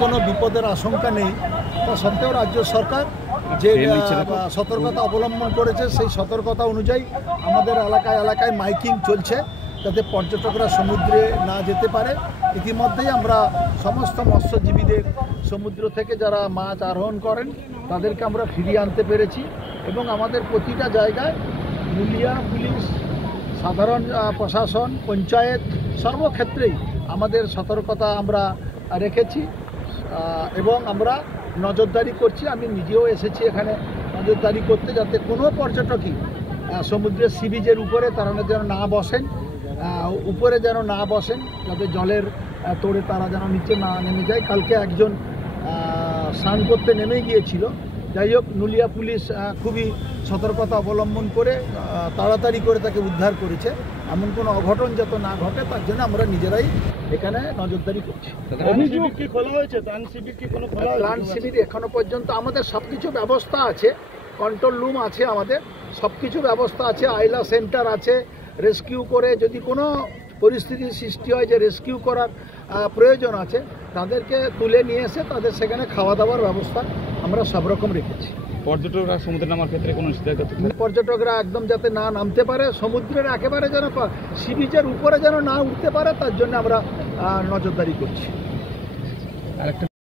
কোনো বিপদের আশঙ্কা নেই, তা সত্ত্বেও রাজ্য সরকার যে সতর্কতা অবলম্বন করেছে সেই সতর্কতা অনুযায়ী আমাদের এলাকায় মাইকিং চলছে যাতে পর্যটকরা সমুদ্রে না যেতে পারে। ইতিমধ্যেই আমরা সমস্ত মৎস্যজীবীদের সমুদ্র থেকে যারা মাছ আরোহণ করেন তাদেরকে আমরা ফিরিয়ে আনতে পেরেছি এবং আমাদের প্রতিটা জায়গায় নুলিয়া পুলিশ, সাধারণ প্রশাসন, পঞ্চায়েত সর্বক্ষেত্রেই আমাদের সতর্কতা আমরা রেখেছি এবং আমরা নজরদারি করছি। আমি নিজেও এসেছি এখানে নজরদারি করতে যাতে কোনো পর্যটকই সমুদ্রের সি বিচের উপরে তারা যেন না বসেন, উপরে যেন না বসেন, যাতে জলের তোড়ে তারা যেন নিচে না নেমে যায়। কালকে একজন স্নান করতে নেমে গিয়েছিল, যাই হোক নুলিয়া পুলিশ খুবই সতর্কতা অবলম্বন করে তাড়াতাড়ি করে তাকে উদ্ধার করেছে। এমন কোনো অঘটন যাতে না ঘটে তার জন্য আমরা নিজেরাই এখানে নজরদারি করছি। ত্রাণ শিবির এখনো পর্যন্ত আমাদের সব কিছু ব্যবস্থা আছে, কন্ট্রোল রুম আছে, আমাদের সব কিছু ব্যবস্থা আছে, আইলা সেন্টার আছে। রেস্কিউ করে যদি কোনো পরিস্থিতির সৃষ্টি হয় যে রেস্কিউ করার প্রয়োজন আছে তাদেরকে তুলে নিয়ে এসে তাদের সেখানে খাওয়া দাওয়ার ব্যবস্থা আমরা সব রকম রেখেছি। পর্যটকরা সমুদ্রে নামার ক্ষেত্রে কোনো পর্যটকরা একদম যাতে না নামতে পারে, সমুদ্রের একেবারে যেন সি বিচের উপরে যেন না উঠতে পারে তার জন্য আমরা নজরদারি করছি।